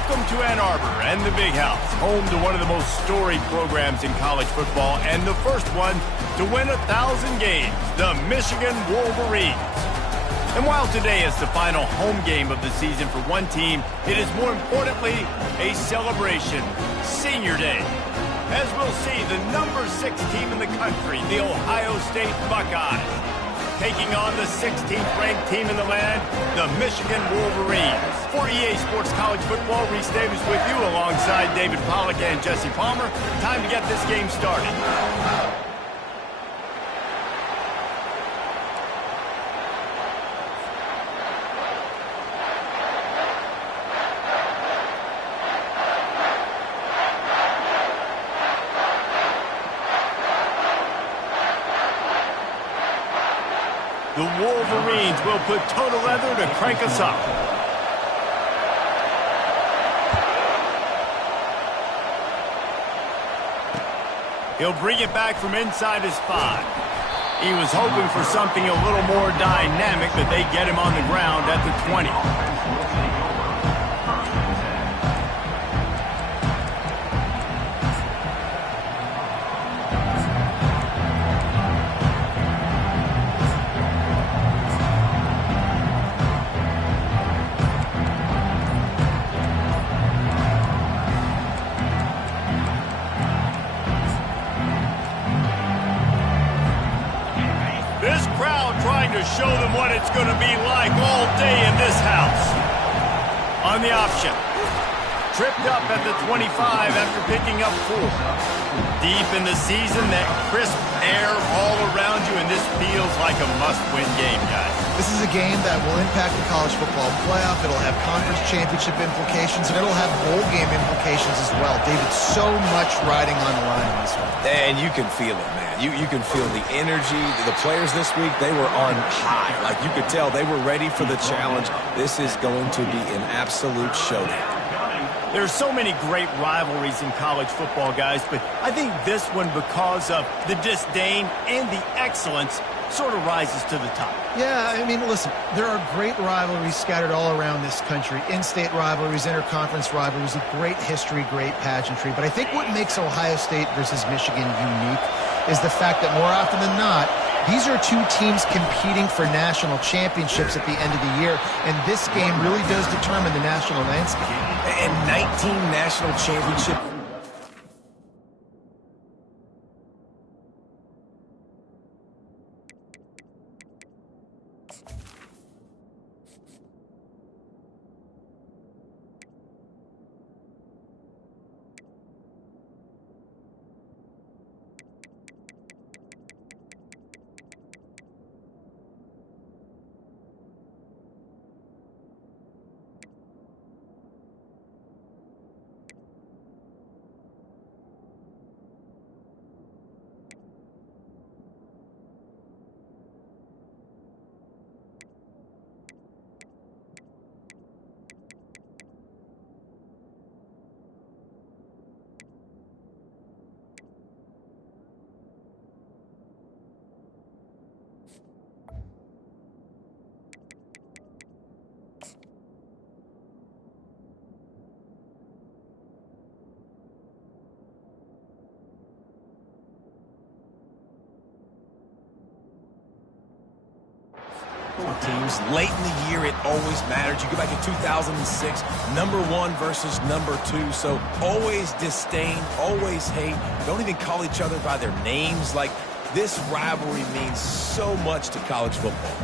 Welcome to Ann Arbor and the Big House, home to one of the most storied programs in college football and the first one to win 1,000 games, the Michigan Wolverines. And while today is the final home game of the season for one team, it is more importantly a celebration, Senior Day. As we'll see, the number 6 team in the country, the Ohio State Buckeyes, taking on the 16th ranked team in the land, the Michigan Wolverines. For EA Sports College Football, Reese Davis with you alongside David Pollack and Jesse Palmer. Time to get this game started. The Wolverines will put total leather to crank us up. He'll bring it back from inside his 5. He was hoping for something a little more dynamic, but they get him on the ground at the 20. This crowd trying to show them what it's going to be like all day in this house. On the option. Tripped up at the 25 after picking up 4. Deep in the season, that crisp air all around you, and this feels like a must-win game, guys. This is a game that will impact the college football playoff. It'll have conference championship implications, and it'll have bowl game implications as well. David, so much riding on the line in this one. And you can feel it, man. You can feel the energy. The players this week, they were on high. Like, you could tell they were ready for the challenge. This is going to be an absolute showdown. There's so many great rivalries in college football, guys, but I think this one, because of the disdain and the excellence, sort of rises to the top. Yeah, I mean, listen, there are great rivalries scattered all around this country. In-state rivalries, interconference rivalries, a great history, great pageantry. But I think what makes Ohio State versus Michigan unique is the fact that more often than not, these are two teams competing for national championships at the end of the year, and this game really does determine the national landscape. And 19 national championships. Teams late in the year, it always matters. You go back to 2006, number 1 versus number 2. So always disdain, always hate. Don't even call each other by their names. Like, this rivalry means so much to college football.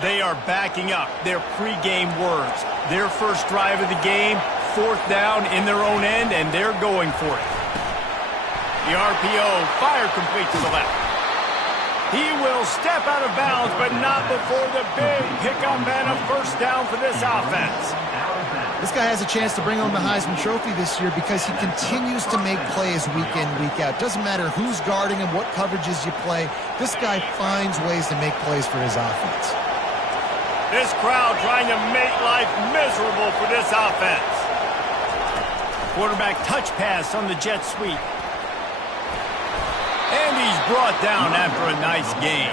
They are backing up their pregame words. Their first drive of the game, 4th down in their own end, and they're going for it. The RPO, fire complete to the left. He will step out of bounds, but not before the big pickup and a first down for this offense. This guy has a chance to bring home the Heisman Trophy this year because he continues to make plays week in, week out. Doesn't matter who's guarding him, what coverages you play. This guy finds ways to make plays for his offense. This crowd trying to make life miserable for this offense. Quarterback touch pass on the jet sweep. And he's brought down after a nice gain.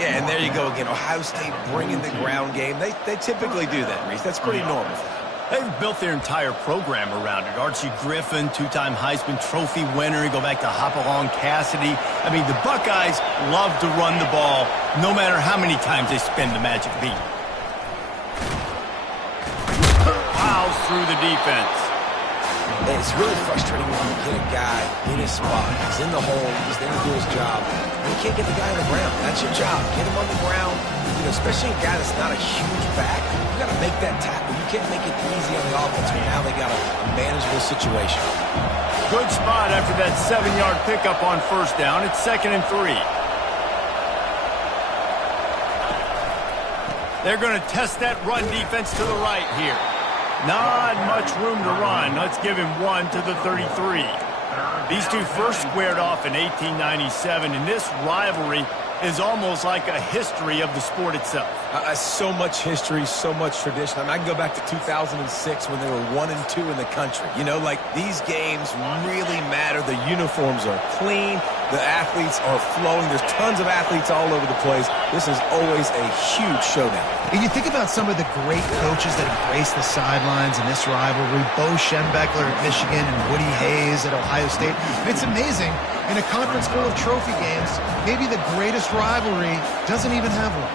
Yeah, and there you go again. Ohio State bringing the ground game. They typically do that, Reese. That's pretty normal for them. They've built their entire program around it. Archie Griffin, two-time Heisman Trophy winner. You go back to Hopalong Cassidy. I mean, the Buckeyes love to run the ball no matter how many times they spin the magic beat. Plows through the defense. And it's really frustrating when you get a guy in his spot. He's in the hole. He's there to do his job. And you can't get the guy on the ground. That's your job. Get him on the ground. You know, especially a guy that's not a huge back. You got to make that tackle. You can't make it easy on the offense when now they got a manageable situation. Good spot after that 7-yard pickup on first down. It's 2nd and 3. They're going to test that run defense to the right here. Not much room to run. Let's give him one to the 33. These two first squared off in 1897, and this rivalry is almost like a history of the sport itself. So much history, so much tradition. I mean, I can go back to 2006 when they were 1 and 2 in the country. You know, like these games really matter. The uniforms are clean. The athletes are flowing. There's tons of athletes all over the place. This is always a huge showdown. And you think about some of the great coaches that have graced the sidelines in this rivalry. Bo Schembechler at Michigan and Woody Hayes at Ohio State. And it's amazing, in a conference full of trophy games, maybe the greatest rivalry doesn't even have one.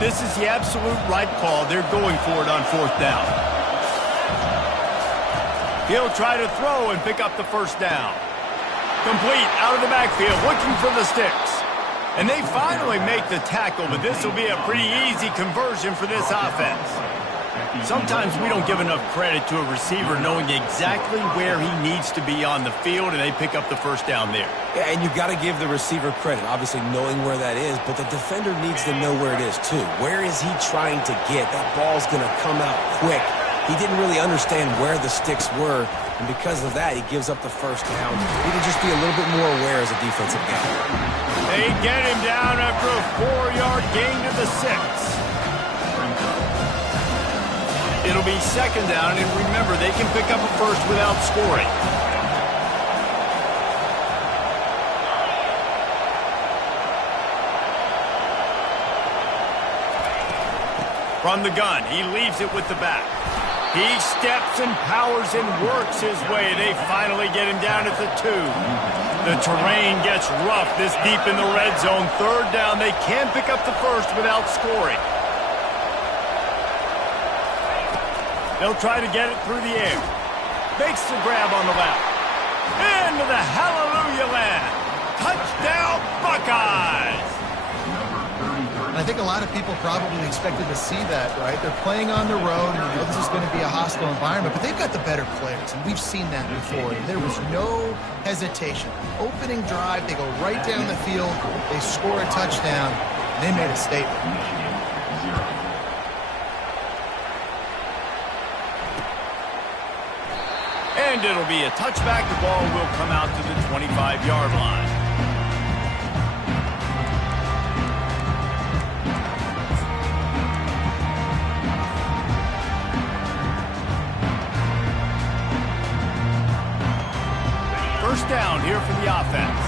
This is the absolute right call. They're going for it on 4th down. He'll try to throw and pick up the first down. Complete out of the backfield, looking for the sticks. And they finally make the tackle, but this will be a pretty easy conversion for this offense. Sometimes we don't give enough credit to a receiver knowing exactly where he needs to be on the field, and they pick up the first down there. Yeah, and you've got to give the receiver credit, obviously knowing where that is, but the defender needs to know where it is too. Where is he trying to get? That ball's going to come out quick. He didn't really understand where the sticks were, and because of that, he gives up the first down. He can just be a little bit more aware as a defensive guy. They get him down after a 4-yard gain to the 6. It'll be 2nd down, and remember, they can pick up a first without scoring. From the gun, he leaves it with the back. He steps and powers and works his way. They finally get him down at the 2. The terrain gets rough this deep in the red zone. 3rd down, they can pick up the first without scoring. They'll try to get it through the air. Makes the grab on the left. Into the hallelujah land. Touchdown, Buckeyes! I think a lot of people probably expected to see that, right? They're playing on the road, and you know this is going to be a hostile environment, but they've got the better players, and we've seen that before. There was no hesitation. Opening drive, they go right down the field, they score a touchdown, and they made a statement. And it'll be a touchback. The ball will come out to the 25-yard line. First down here for the offense.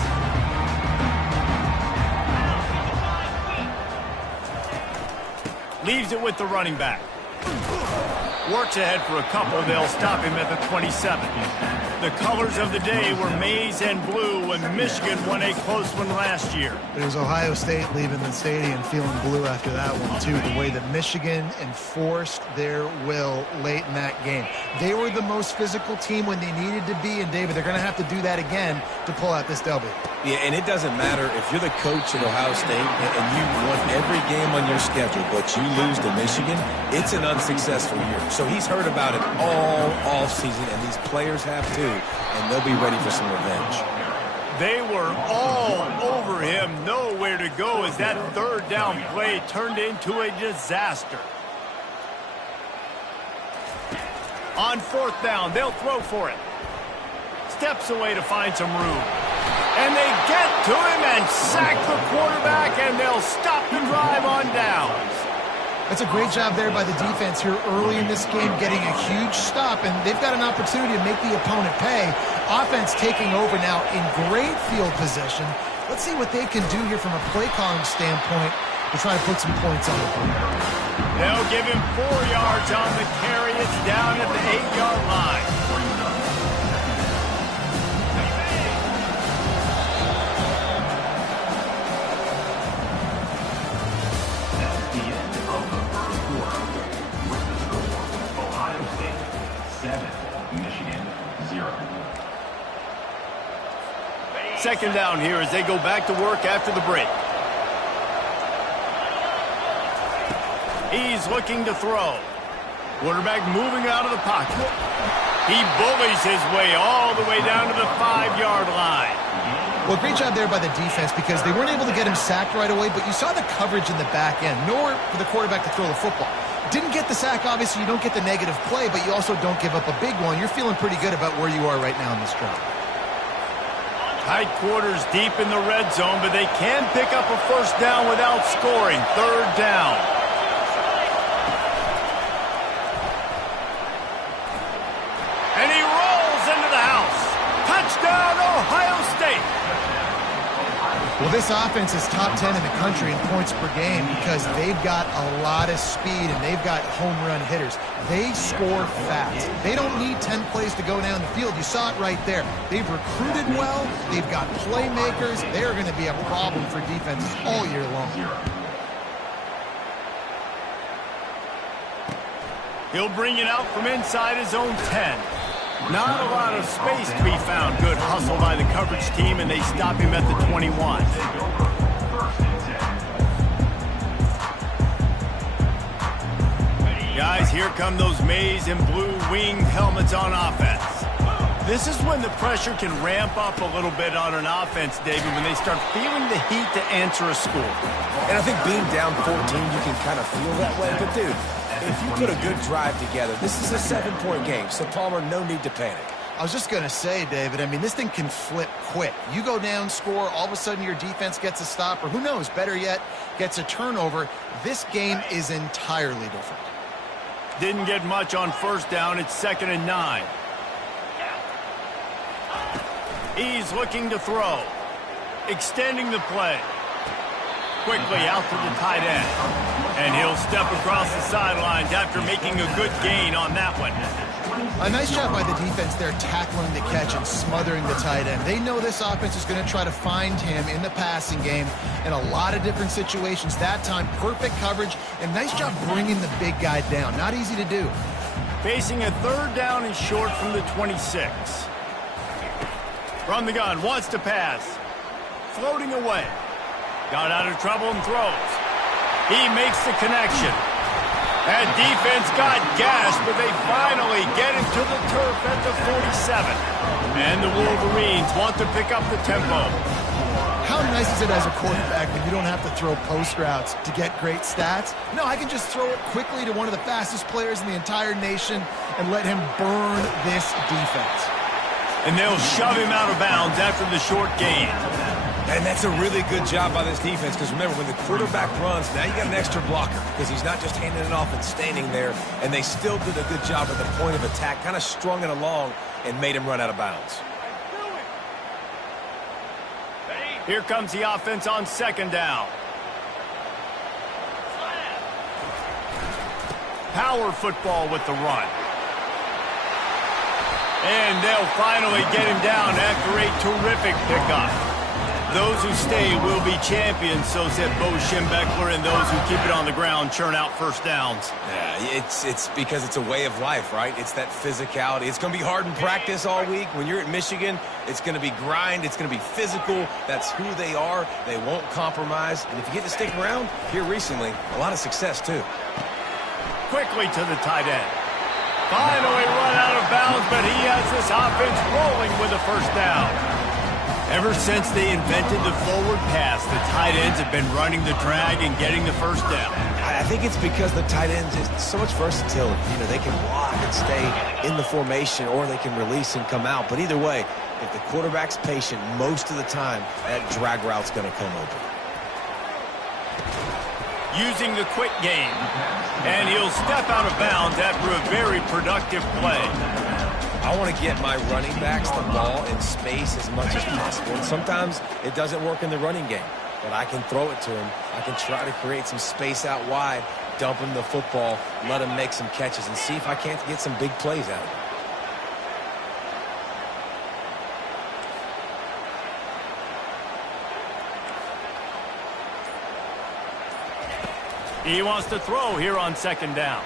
Leaves it with the running back. Works ahead for a couple. They'll stop him at the 27. The colors of the day were maize and blue when Michigan won a close one last year. But it was Ohio State leaving the stadium feeling blue after that one, too. The way that Michigan enforced their will late in that game. They were the most physical team when they needed to be, and David, they're going to have to do that again to pull out this W. Yeah, and it doesn't matter if you're the coach at Ohio State and you won every game on your schedule, but you lose to Michigan, it's an unsuccessful year. So he's heard about it all offseason, and these players have too, and they'll be ready for some revenge. They were all over him, nowhere to go as that third down play turned into a disaster. On fourth down, they'll throw for it. Steps away to find some room. And they get to him and sack the quarterback, and they'll stop the drive on downs. That's a great job there by the defense here early in this game, getting a huge stop, and they've got an opportunity to make the opponent pay. Offense taking over now in great field position. Let's see what they can do here from a play calling standpoint to try to put some points on the board. They'll give him 4 yards on the carry. It's down at the 8-yard line. Second down here as they go back to work after the break. He's looking to throw. Quarterback moving out of the pocket. He bullies his way all the way down to the 5-yard line. Well, great job there by the defense because they weren't able to get him sacked right away, but you saw the coverage in the back end. Nowhere for the quarterback to throw the football. Didn't get the sack, obviously. You don't get the negative play, but you also don't give up a big one. You're feeling pretty good about where you are right now in this drive. Tight quarters deep in the red zone, but they can pick up a first down without scoring. Third down. And he rolls into the house. Touchdown, Ohio State. Well, this offense is top 10 in the country in points per game because they've got a lot of speed and they've got home run hitters. They score fast. They don't need 10 plays to go down the field. You saw it right there. They've recruited well. They've got playmakers. They're going to be a problem for defenses all year long. He'll bring it out from inside his own 10. Not a lot of space to be found. Good hustle by the coverage team, and they stop him at the 21. Guys, here come those maize and blue winged helmets on offense. This is when the pressure can ramp up a little bit on an offense, David, when they start feeling the heat to answer a score. And I think being down 14, you can kind of feel that way. But, dude, if you put a good drive together, this is a 7-point game. So, Palmer, no need to panic. I was just going to say, David, I mean, this thing can flip quick. You go down, score, all of a sudden your defense gets a stop, or who knows, better yet, gets a turnover. This game is entirely different. Didn't get much on first down. It's 2nd and 9. He's looking to throw. Extending the play. Quickly out to the tight end. And he'll step across the sidelines after making a good gain on that one. A nice job by the defense there tackling the catch and smothering the tight end. They know this offense is going to try to find him in the passing game in a lot of different situations. That time, perfect coverage and nice job bringing the big guy down. Not easy to do. Facing a 3rd down and short from the 26. From the gun, wants to pass. Floating away. Got out of trouble and throws. He makes the connection. That defense got gashed, but they finally get him to the turf at the 47. And the Wolverines want to pick up the tempo. How nice is it as a quarterback when you don't have to throw post routes to get great stats? No, I can just throw it quickly to one of the fastest players in the entire nation and let him burn this defense. And they'll shove him out of bounds after the short gain. And that's a really good job by this defense because, remember, when the quarterback runs, now you got an extra blocker because he's not just handing it off and standing there. And they still did a good job at the point of attack, kind of strung it along and made him run out of bounds. Here comes the offense on 2nd down. Power football with the run. And they'll finally get him down after a terrific pickup. Those who stay will be champions, so said Bo Schembechler, and those who keep it on the ground churn out first downs. Yeah, it's because it's a way of life, right? It's that physicality. It's going to be hard in practice all week. When you're at Michigan, it's going to be grind. It's going to be physical. That's who they are. They won't compromise. And if you get to stick around, here recently, a lot of success, too. Quickly to the tight end. Finally run out of bounds, but he has this offense rolling with a first down. Ever since they invented the forward pass, the tight ends have been running the drag and getting the first down. I think it's because the tight ends is so much versatility. You know, they can block and stay in the formation, or they can release and come out. But either way, if the quarterback's patient most of the time, that drag route's going to come open. Using the quick game, and he'll step out of bounds after a very productive play. I want to get my running backs the ball in space as much as possible. And sometimes it doesn't work in the running game, but I can throw it to him. I can try to create some space out wide, dump him the football, let him make some catches, and see if I can't get some big plays out of him. He wants to throw here on second down.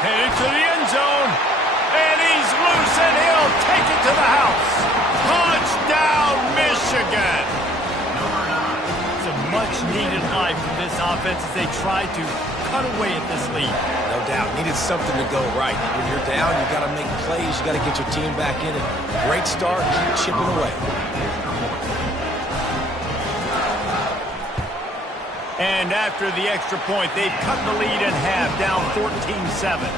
Headed to the end zone. And he's loose, and he'll take it to the house. Touchdown, Michigan. It's a much-needed life for this offense as they try to cut away at this lead. No doubt. Needed something to go right. When you're down, you got to make plays. You got to get your team back in it. Great start. Keep chipping away. And after the extra point, they've cut the lead in half, down 14-7.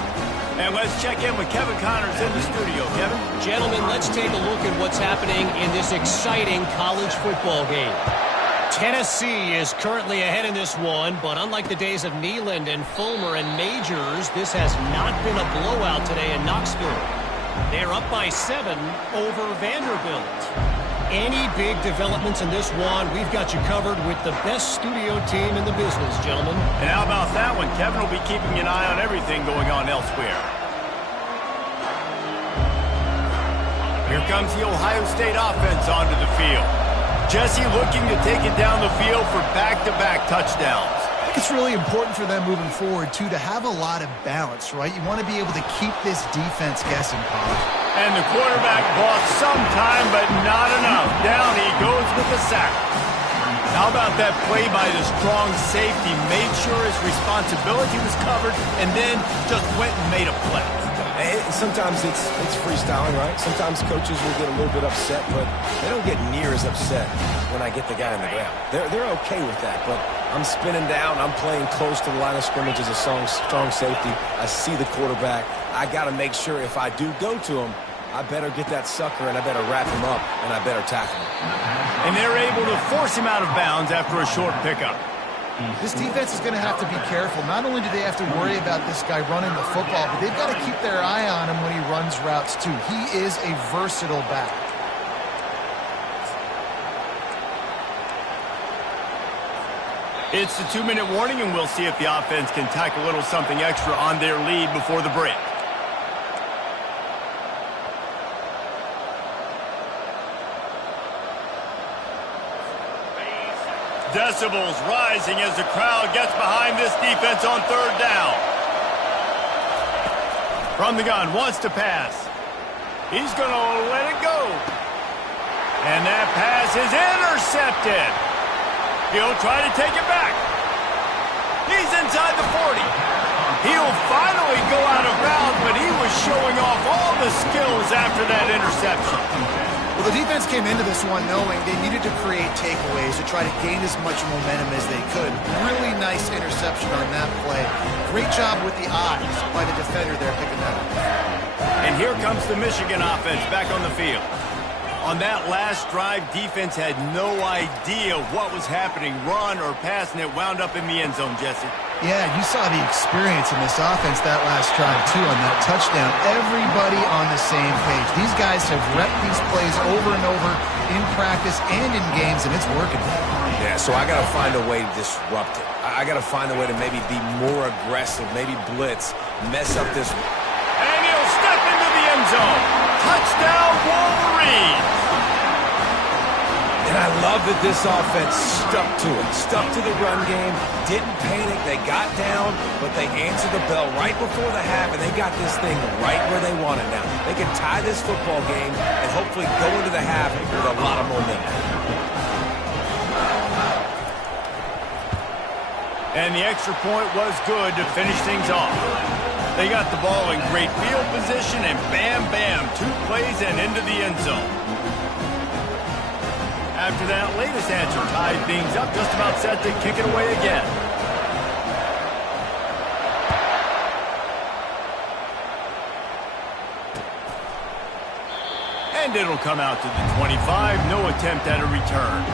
And let's check in with Kevin Connors in the studio. Kevin? Gentlemen, let's take a look at what's happening in this exciting college football game. Tennessee is currently ahead in this one, but unlike the days of Neyland and Fulmer and Majors, this has not been a blowout today in Knoxville. They're up by 7 over Vanderbilt. Any big developments in this one, we've got you covered with the best studio team in the business, gentlemen. And how about that one? Kevin will be keeping an eye on everything going on elsewhere. Here comes the Ohio State offense onto the field. Jesse looking to take it down the field for back-to-back touchdowns. I think it's really important for them moving forward, too, to have a lot of balance, right? You want to be able to keep this defense guessing, Pollard. And the quarterback lost some time, but not enough. Down he goes with the sack. How about that play by the strong safety? Made sure his responsibility was covered, and then just went and made a play. Sometimes it's freestyling, right? Sometimes coaches will get a little bit upset, but they don't get near as upset when I get the guy on the ground. They're okay with that, but I'm spinning down. I'm playing close to the line of scrimmage as a strong safety. I see the quarterback. I got to make sure if I do go to him, I better get that sucker, and I better wrap him up, and I better tackle him. And they're able to force him out of bounds after a short pickup. This defense is going to have to be careful. Not only do they have to worry about this guy running the football, but they've got to keep their eye on him when he runs routes, too. He is a versatile back. It's the 2-minute warning, and we'll see if the offense can tack a little something extra on their lead before the break. Decibels rising as the crowd gets behind this defense on third down. From the gun, wants to pass. He's going to let it go. And that pass is intercepted. He'll try to take it back. He's inside the 40. He'll finally go out of bounds, but he was showing off all the skills after that interception. Well, the defense came into this one knowing they needed to create takeaways to try to gain as much momentum as they could. Really nice interception on that play. Great job with the eyes by the defender there picking that up. And here comes the Michigan offense back on the field. On that last drive, defense had no idea what was happening, run or pass, and it wound up in the end zone, Jesse. Yeah, you saw the experience in this offense that last drive, too, on that touchdown. Everybody on the same page. These guys have repped these plays over and over in practice and in games, and it's working. Yeah, so I got to find a way to disrupt it. I got to find a way to maybe be more aggressive, maybe blitz, mess up this. And he'll step into the zone. Touchdown, Wolverines! And I love that this offense stuck to it, stuck to the run game, didn't panic, they got down, but they answered the bell right before the half, and they got this thing right where they want it now. They can tie this football game and hopefully go into the half with a lot of momentum. And the extra point was good to finish things off. They got the ball in great field position, and bam, bam, 2 plays and into the end zone. After that latest answer tied things up, just about set to kick it away again. And it'll come out to the 25, no attempt at a return.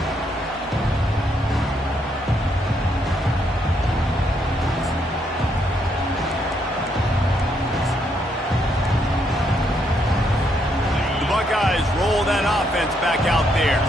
The Buckeyes roll that offense back out there.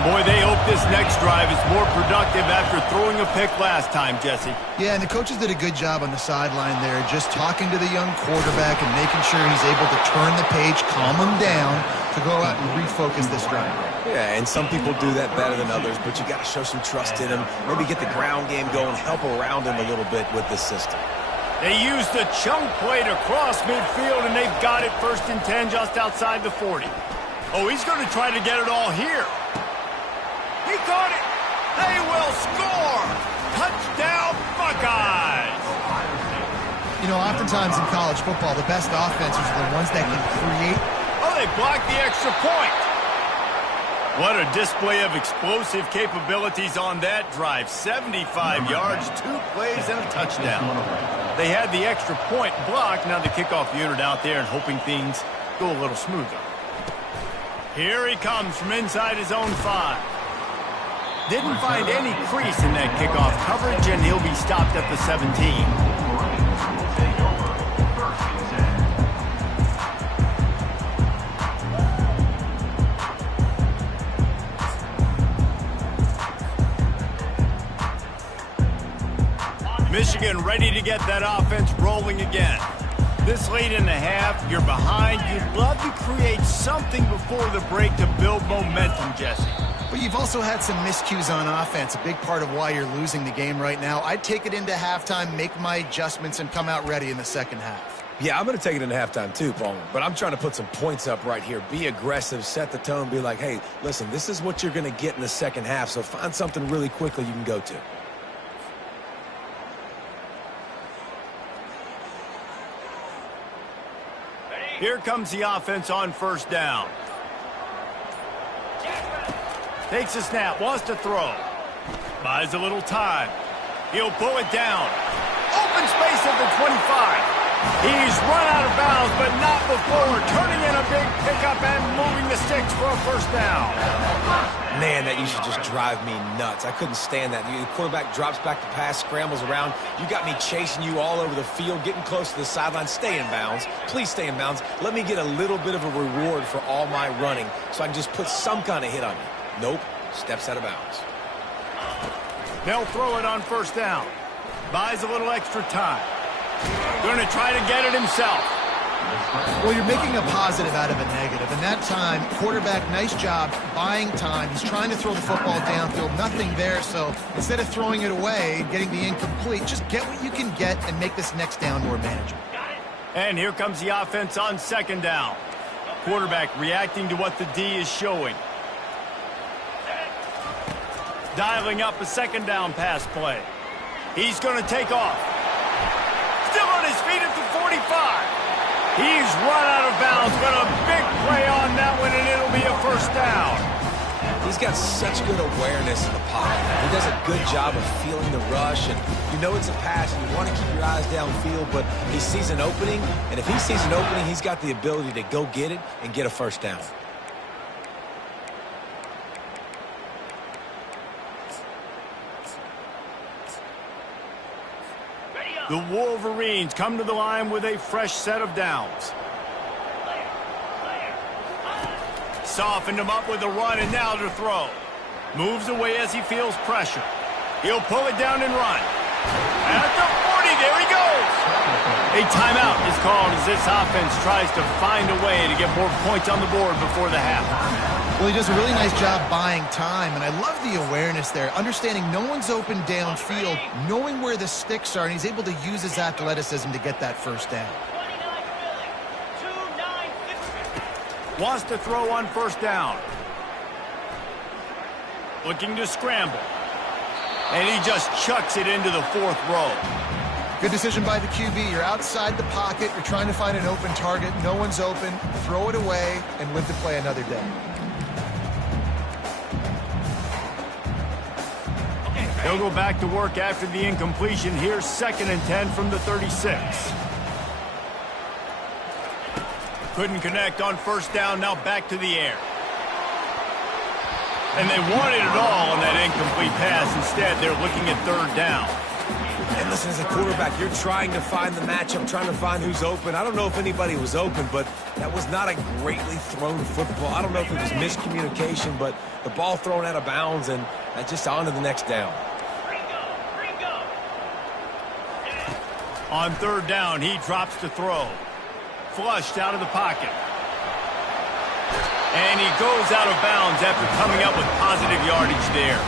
Boy, they hope this next drive is more productive after throwing a pick last time, Jesse. Yeah, and the coaches did a good job on the sideline there, just talking to the young quarterback and making sure he's able to turn the page, calm him down, to go out and refocus this drive. Yeah, and some people do that better than others, but you got to show some trust in him, maybe get the ground game going, help around him a little bit with this system. They used the chunk play to cross midfield, and they've got it 1st and 10 just outside the 40. Oh, he's going to try to get it all here. He caught it. They will score. Touchdown, Buckeyes. You know, oftentimes in college football, the best offenses are the ones that can create. Oh, they blocked the extra point. What a display of explosive capabilities on that drive. 75 yards, 2 plays, and a touchdown. They had the extra point blocked. Now the kickoff unit out there and hoping things go a little smoother. Here he comes from inside his own 5. Didn't find any crease in that kickoff coverage, and he'll be stopped at the 17. Michigan ready to get that offense rolling again. This late in the half, you're behind. You'd love to create something before the break to build momentum, Jesse. But you've also had some miscues on offense, a big part of why you're losing the game right now. I'd take it into halftime, make my adjustments, and come out ready in the second half. Yeah, I'm going to take it into halftime too, Palmer. But I'm trying to put some points up right here. Be aggressive, set the tone, be like, hey, listen, this is what you're going to get in the second half, so find something really quickly you can go to. Here comes the offense on 1st down. Takes a snap, wants to throw. Buys a little time. He'll pull it down. Open space at the 25. He's run out of bounds, but not before turning in a big pickup and moving the sticks for a 1st down. Man, that used to just drive me nuts. I couldn't stand that. The quarterback drops back to pass, scrambles around. You got me chasing you all over the field, getting close to the sideline. Stay in bounds. Please stay in bounds. Let me get a little bit of a reward for all my running so I can just put some kind of hit on you. Nope, steps out of bounds. They'll throw it on 1st down. Buys a little extra time. Going to try to get it himself. Well, you're making a positive out of a negative. And that time, quarterback, nice job buying time. He's trying to throw the football downfield. Nothing there, so instead of throwing it away, getting the incomplete, just get what you can get and make this next down more manageable. And here comes the offense on 2nd down. Quarterback reacting to what the D is showing. Dialing up a 2nd down pass play. He's going to take off. Still on his feet at the 45. He's run out of bounds, but a big play on that one, and it'll be a 1st down. He's got such good awareness in the pocket. He does a good job of feeling the rush, and you know it's a pass, and you want to keep your eyes downfield, but he sees an opening, and if he sees an opening, he's got the ability to go get it and get a 1st down. The Wolverines come to the line with a fresh set of downs. Softened him up with a run, and now to throw. Moves away as he feels pressure. He'll pull it down and run. At the 40, there he goes. A timeout is called as this offense tries to find a way to get more points on the board before the half. Well, he does a really nice job buying time, and I love the awareness there, understanding no one's open downfield, knowing where the sticks are, and he's able to use his athleticism to get that first down. Wants to throw on first down. Looking to scramble. And he just chucks it into the fourth row. Good decision by the QB. You're outside the pocket. You're trying to find an open target. No one's open. Throw it away and live to play another day. He'll go back to work after the incompletion. Here's 2nd and 10 from the 36. Couldn't connect on first down. Now back to the air. And they wanted it all on that incomplete pass. Instead, they're looking at 3rd down. And listen, as a quarterback, you're trying to find the matchup, trying to find who's open. I don't know if anybody was open, but that was not a greatly thrown football. I don't know if it was miscommunication, but the ball thrown out of bounds and just on to the next down. On 3rd down, he drops to throw. Flushed out of the pocket. And he goes out of bounds after coming up with positive yardage there.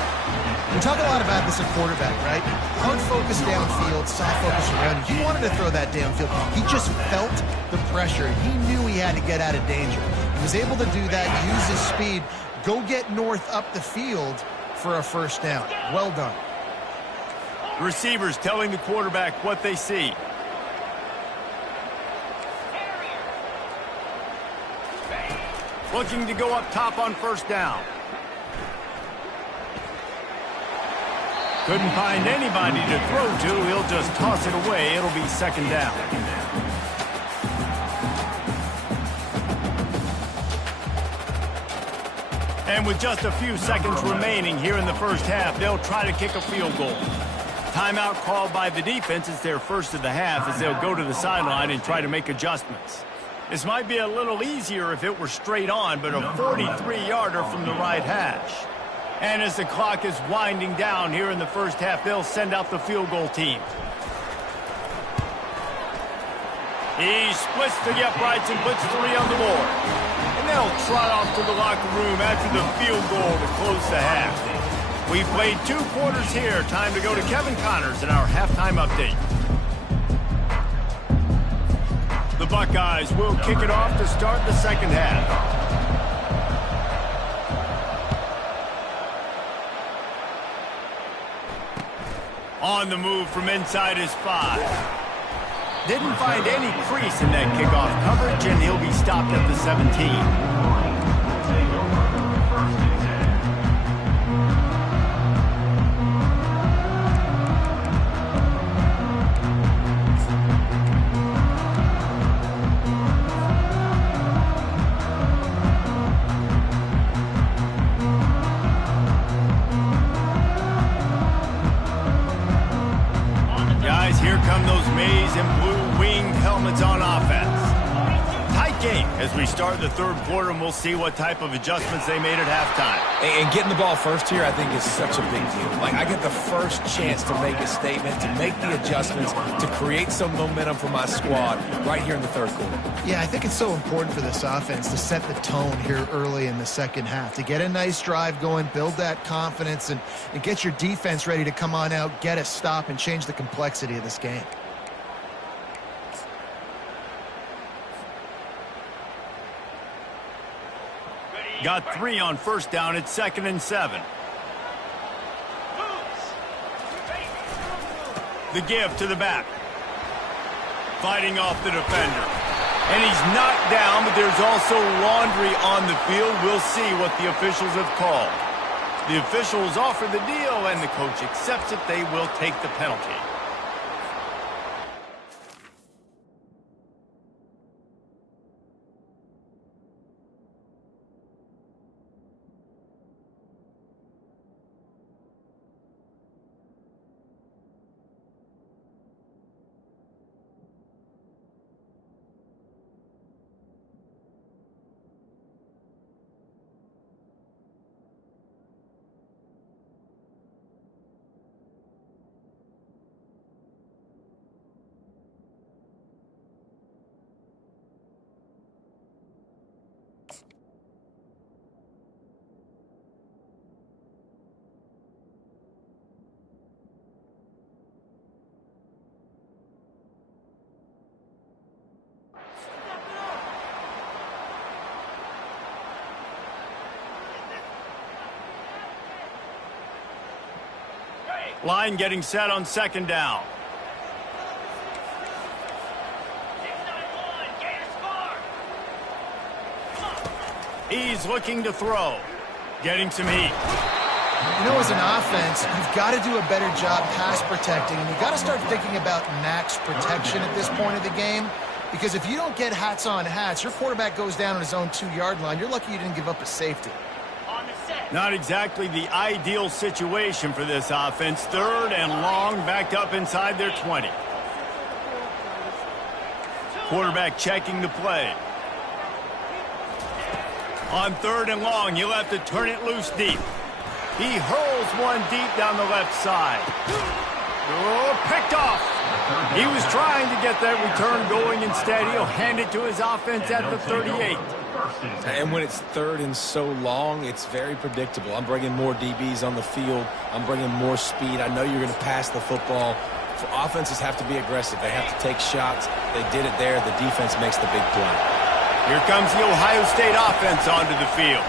We talk a lot about this at quarterback, right? Hard focus downfield, soft focus around. He wanted to throw that downfield. He just felt the pressure. He knew he had to get out of danger. He was able to do that, use his speed, go get north up the field for a first down. Well done. Receivers telling the quarterback what they see. Looking to go up top on first down. Couldn't find anybody to throw to. He'll just toss it away. It'll be 2nd down. And with just a few seconds remaining here in the first half, they'll try to kick a field goal. Timeout called by the defense. It's their first of the half as they'll go to the sideline and try to make adjustments. This might be a little easier if it were straight on, but a 43-yarder from the right hash. And as the clock is winding down here in the first half, they'll send out the field goal team. He splits to the uprights and puts 3 on the board. And they'll trot off to the locker room after the field goal to close the half. We've played 2 quarters here. Time to go to Kevin Connors in our halftime update. The Buckeyes will kick it off to start the second half. On the move from inside his 5. Didn't find any crease in that kickoff coverage, and he'll be stopped at the 17. Here come those maize and blue winged helmets on offense. Tight game as we start the 3rd quarter, and we'll see what type of adjustments they made at halftime. And getting the ball first here, I think, is such a big deal. Like, I get the first chance to make a statement, to make the adjustments, to create some momentum for my squad right here in the 3rd quarter. Yeah, I think it's so important for this offense to set the tone here early in the second half, to get a nice drive going, build that confidence, and get your defense ready to come on out, get a stop, and change the complexity of this game. Got 3 on first down. It's 2nd and 7. The give to the back. Fighting off the defender. And he's knocked down, but there's also laundry on the field. We'll see what the officials have called. The officials offer the deal, and the coach accepts it. They will take the penalty. Line getting set on second down. He's looking to throw. Getting some heat. You know, as an offense, you've got to do a better job pass protecting, and you've got to start thinking about max protection at this point of the game, because if you don't get hats on hats, your quarterback goes down on his own 2-yard line. You're lucky you didn't give up a safety. Not exactly the ideal situation for this offense. 3rd and long, backed up inside their 20. Quarterback checking the play. On 3rd and long, you'll have to turn it loose deep. He hurls one deep down the left side. Oh, picked off. He was trying to get that return going instead. He'll hand it to his offense at the 38. And when it's 3rd and so long, it's very predictable. I'm bringing more DBs on the field. I'm bringing more speed. I know you're going to pass the football. Offenses have to be aggressive. They have to take shots. They did it there. The defense makes the big play. Here comes the Ohio State offense onto the field.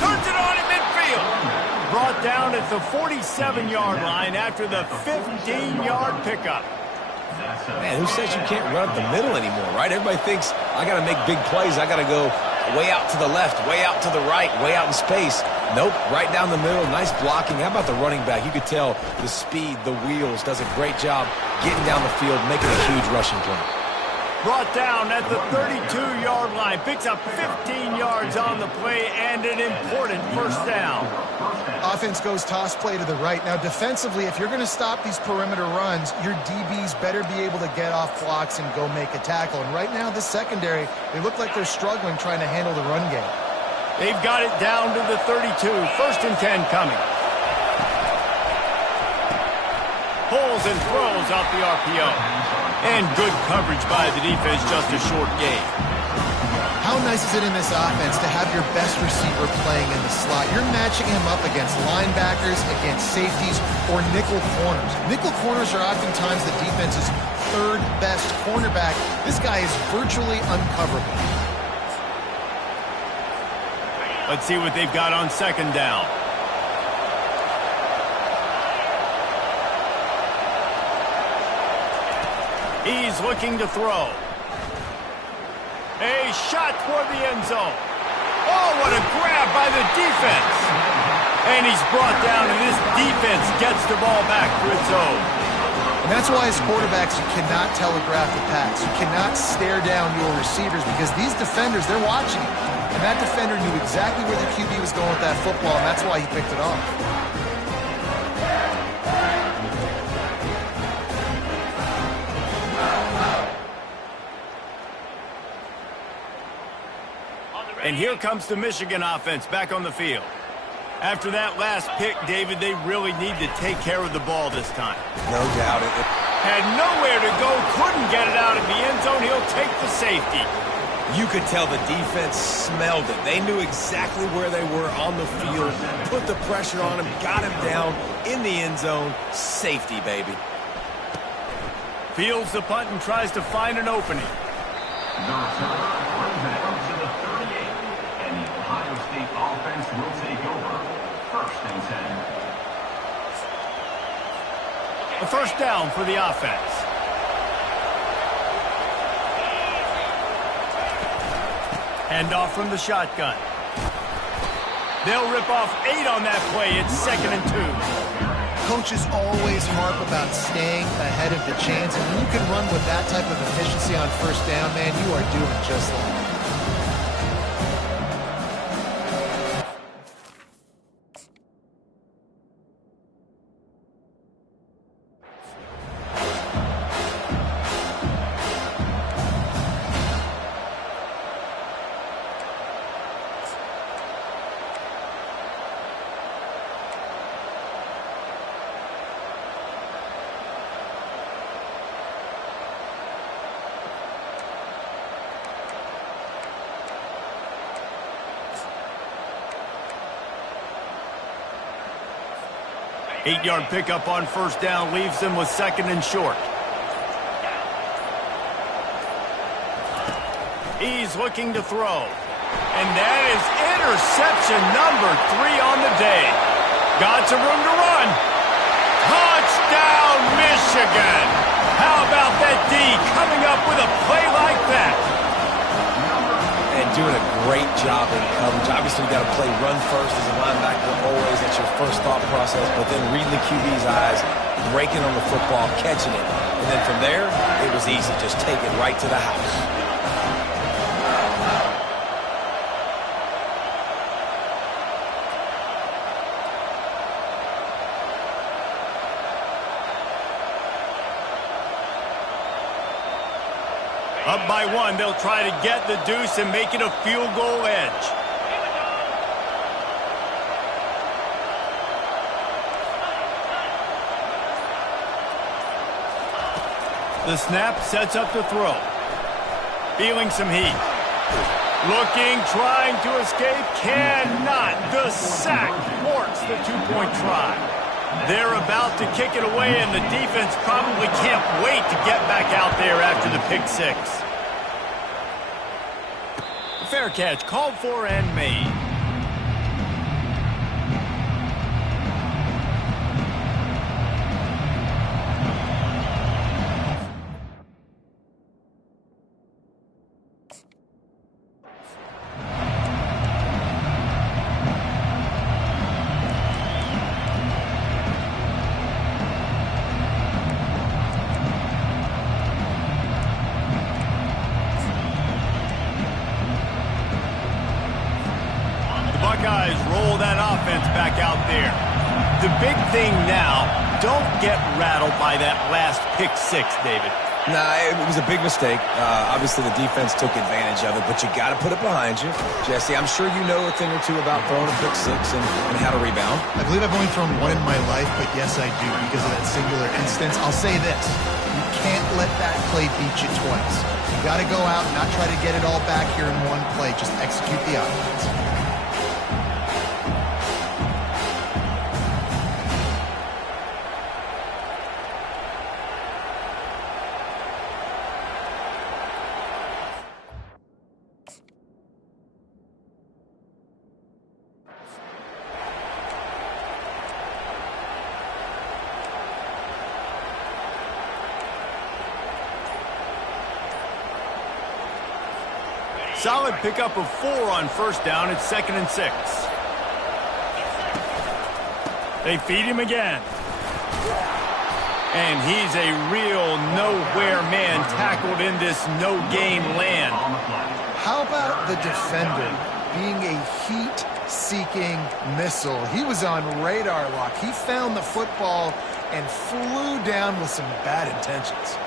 Turns it on in midfield. Brought down at the 47-yard line after the 15-yard pickup. Man, who says you can't run up the middle anymore, right? Everybody thinks, I got to make big plays. I got to go way out to the left, way out to the right, way out in space. Nope, right down the middle. Nice blocking. How about the running back? You could tell the speed, the wheels, does a great job getting down the field, making a huge rushing play. Brought down at the 32-yard line. Picks up 15 yards on the play and an important first down. Offense goes toss play to the right. Now, defensively, if you're going to stop these perimeter runs, your DBs better be able to get off blocks and go make a tackle. And right now, this secondary, they look like they're struggling trying to handle the run game. They've got it down to the 32. 1st and 10 coming. Pulls and throws off the RPO. And good coverage by the defense, just a short gain. How nice is it in this offense to have your best receiver playing in the slot? You're matching him up against linebackers, against safeties, or nickel corners. Nickel corners are oftentimes the defense's 3rd best cornerback. This guy is virtually uncoverable. Let's see what they've got on 2nd down. He's looking to throw. A shot toward the end zone. Oh, what a grab by the defense. And he's brought down, and this defense gets the ball back for its own. And that's why as quarterbacks, you cannot telegraph the pass. You cannot stare down your receivers because these defenders, they're watching you. And that defender knew exactly where the QB was going with that football, and that's why he picked it off. And here comes the Michigan offense back on the field. After that last pick, David, they really need to take care of the ball this time. No doubt. Had nowhere to go, couldn't get it out of the end zone. He'll take the safety. You could tell the defense smelled it. They knew exactly where they were on the field, put the pressure on him, got him down in the end zone. Safety, baby. Fields the punt and tries to find an opening. The returner brings it up to the 38, and the Ohio State offense will take over. 1st and 10. A first down for the offense. Handoff from the shotgun. They'll rip off 8 on that play. It's 2nd and 2. Coaches always harp about staying ahead of the chains, and when you can run with that type of efficiency on first down, man, you are doing just that. Eight-yard pickup on first down leaves them with 2nd and short. He's looking to throw. And that is interception number 3 on the day. Got some room to run. Touchdown, Michigan. How about that D coming up with a play like that? And doing a great job in coverage. Obviously, you got to play run first as a linebacker always. That's your first thought process. But then reading the QB's eyes, breaking on the football, catching it. And then from there, it was easy. Just take it right to the house. Up by one, they'll try to get the deuce and make it a field goal edge. The snap sets up the throw. Feeling some heat. Looking, trying to escape, cannot. The sack thwarts the two-point try. They're about to kick it away, and the defense probably can't wait to get back out there after the pick six. Fair catch, called for and made. Buckeyes roll that offense back out there. The big thing now, don't get rattled by that last pick six, David. Nah, it was a big mistake. Obviously, the defense took advantage of it, but you got to put it behind you. Jesse, I'm sure you know a thing or two about throwing a pick six and how to rebound. I believe I've only thrown one in my life, but yes, I do because of that singular instance. I'll say this. You can't let that play beat you twice. You got to go out and not try to get it all back here in one play. Just execute the offense. Solid pickup of 4 on first down. It's 2nd and 6. They feed him again. And he's a real nowhere man tackled in this no-game land. How about the defender being a heat-seeking missile? He was on radar lock. He found the football and flew down with some bad intentions.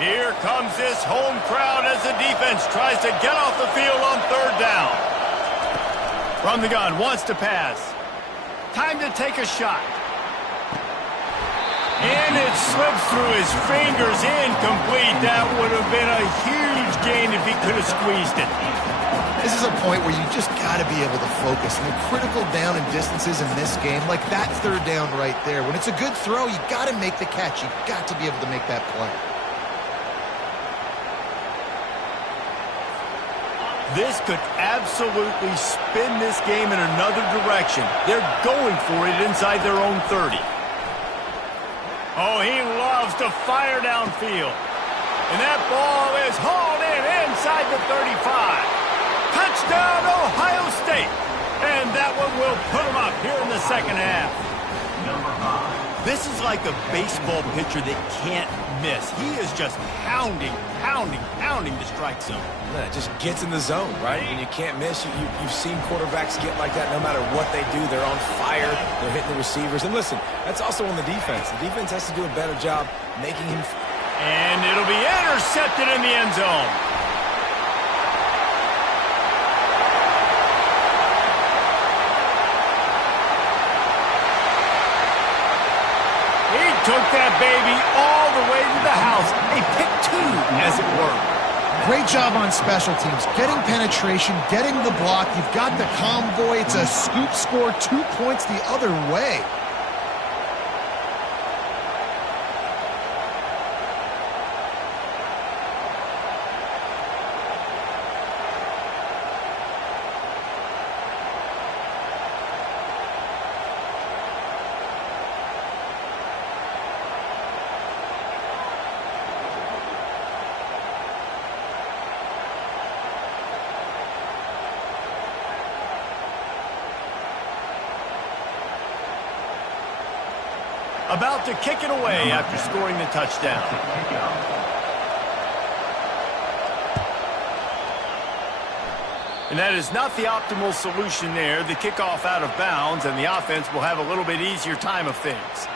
Here comes this home crowd as the defense tries to get off the field on 3rd down. From the gun, wants to pass. Time to take a shot. And it slips through his fingers, incomplete. That would have been a huge gain if he could have squeezed it. This is a point where you just got to be able to focus. And the critical down and distances in this game, like that 3rd down right there. When it's a good throw, you got to make the catch. You got to be able to make that play. This could absolutely spin this game in another direction. They're going for it inside their own 30. Oh, he loves to fire downfield. And that ball is hauled in inside the 35. Touchdown, Ohio State. And that one will put them up here in the 2nd half. This is like a baseball pitcher that can't miss. He is just pounding the strike zone. Yeah, it just gets in the zone, right? When you can't miss, you've seen quarterbacks get like that no matter what they do. They're on fire. They're hitting the receivers. And listen, that's also on the defense. The defense has to do a better job making him. And it'll be intercepted in the end zone. He took that baby all the way to the house. A pick 2, as it were. Great job on special teams. Getting penetration, getting the block. You've got the convoy. It's a scoop score, 2 points the other way. About to kick it away after scoring the touchdown. And that is not the optimal solution there. The kickoff out of bounds, and the offense will have a little bit easier time of things.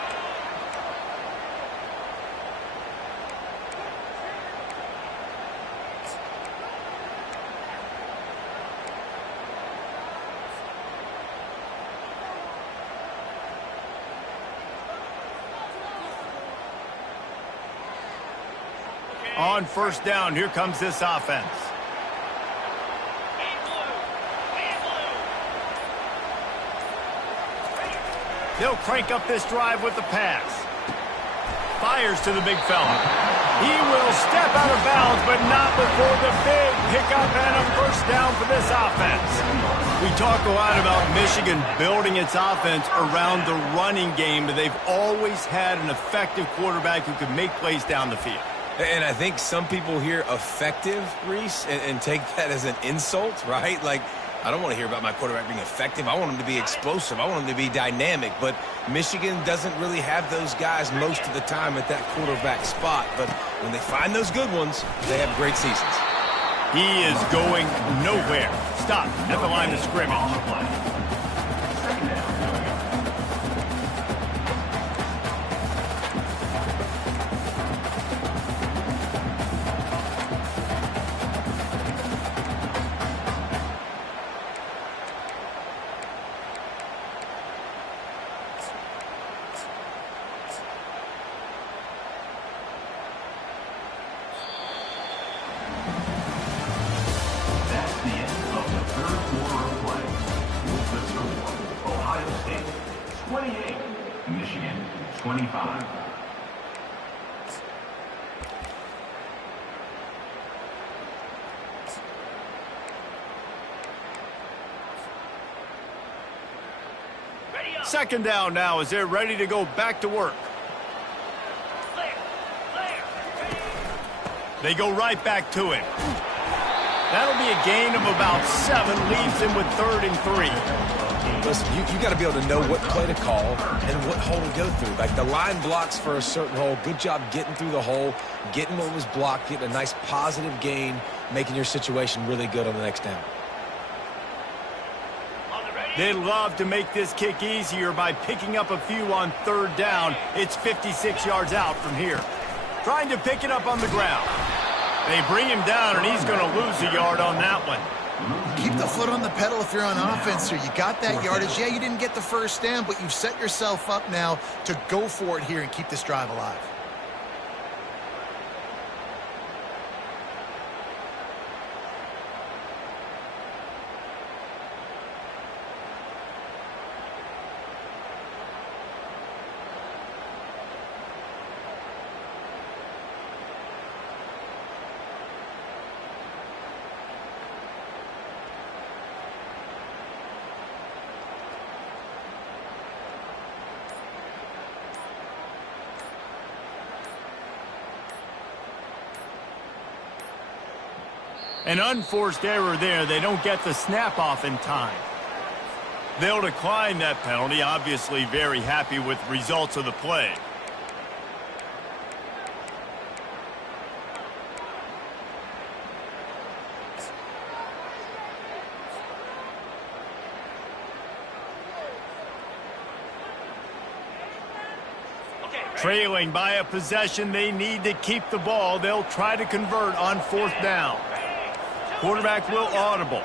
On first down, here comes this offense. They'll crank up this drive with the pass. Fires to the big fella. He will step out of bounds, but not before the big pickup and a first down for this offense. We talk a lot about Michigan building its offense around the running game, but they've always had an effective quarterback who can make plays down the field. And I think some people hear effective, Reese, and take that as an insult, right? Like, I don't want to hear about my quarterback being effective. I want him to be explosive. I want him to be dynamic. But Michigan doesn't really have those guys most of the time at that quarterback spot. But when they find those good ones, they have great seasons. He is going nowhere. Stop at the line of scrimmage. Michigan, 25. Second down now as they're ready to go back to work. They go right back to him. That'll be a gain of about 7, leaves him with 3rd and 3. Listen, you got to be able to know what play to call and what hole to go through. Like, the line blocks for a certain hole. Good job getting through the hole, getting what was blocked, getting a nice positive gain, making your situation really good on the next down. They'd love to make this kick easier by picking up a few on 3rd down. It's 56 yards out from here. Trying to pick it up on the ground. They bring him down, and he's going to lose a yard on that one. Keep the foot on the pedal if you're on offense here. You got that yardage. Yeah, you didn't get the first down, but you've set yourself up now to go for it here and keep this drive alive. An unforced error there. They don't get the snap off in time. They'll decline that penalty. Obviously very happy with the results of the play. Trailing by a possession, they need to keep the ball. They'll try to convert on 4th down. Quarterback will audible.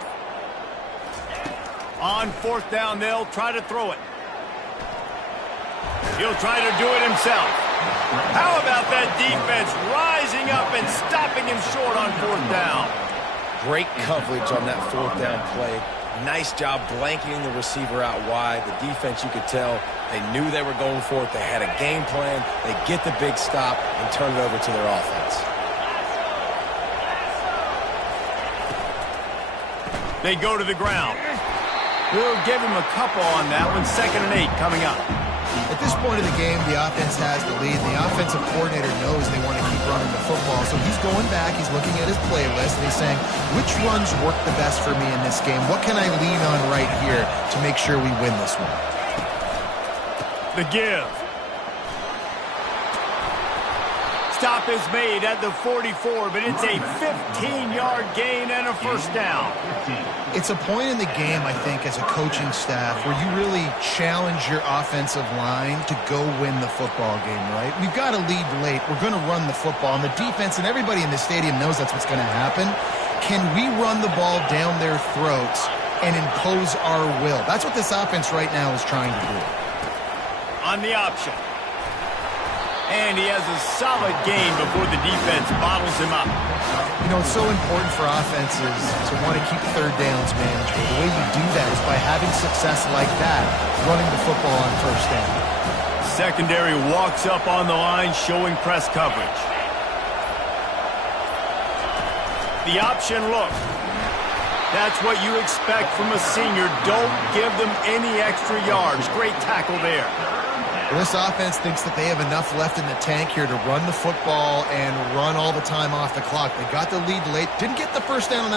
On 4th down, they'll try to throw it. He'll try to do it himself. How about that defense rising up and stopping him short on 4th down? Great coverage on that 4th down play. Nice job blanketing the receiver out wide. The defense, you could tell, they knew they were going for it. They had a game plan. They get the big stop and turn it over to their offense. They go to the ground. We'll give him a couple on that one. 2nd and 8 coming up. At this point of the game, the offense has the lead. The offensive coordinator knows they want to keep running the football. So he's going back. He's looking at his playlist, and he's saying, which runs work the best for me in this game? What can I lean on right here to make sure we win this one? The give. Stop is made at the 44, but it's a 15-yard gain and a first down. It's a point in the game, I think, as a coaching staff where you really challenge your offensive line to go win the football game, right? We've got to lead late. We're going to run the football. And the defense and everybody in the stadium knows that's what's going to happen. Can we run the ball down their throats and impose our will? That's what this offense right now is trying to do. On the option. And he has a solid gain before the defense bottles him up. You know, it's so important for offenses to want to keep third downs manageable. The way you do that is by having success like that, running the football on first down. Secondary walks up on the line, showing press coverage. The option look. That's what you expect from a senior. Don't give them any extra yards. Great tackle there. Well, this offense thinks that they have enough left in the tank here to run the football and run all the time off the clock. They got the lead late. Didn't get the first down on that.